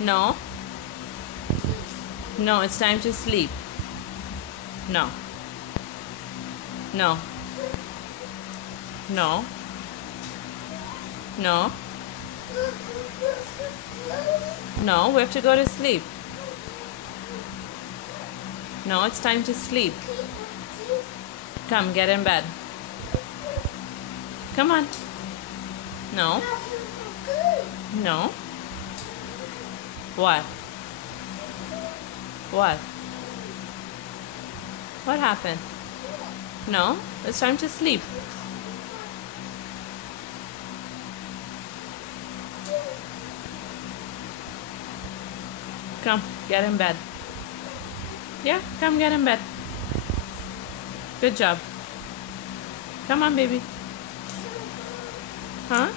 No. No, it's time to sleep. No. No. No. No. No, we have to go to sleep. No, it's time to sleep. Come, get in bed. Come on. No. No. What? What? What happened? No, it's time to sleep. Come, get in bed. Yeah, come get in bed. Good job. Come on, baby. Huh?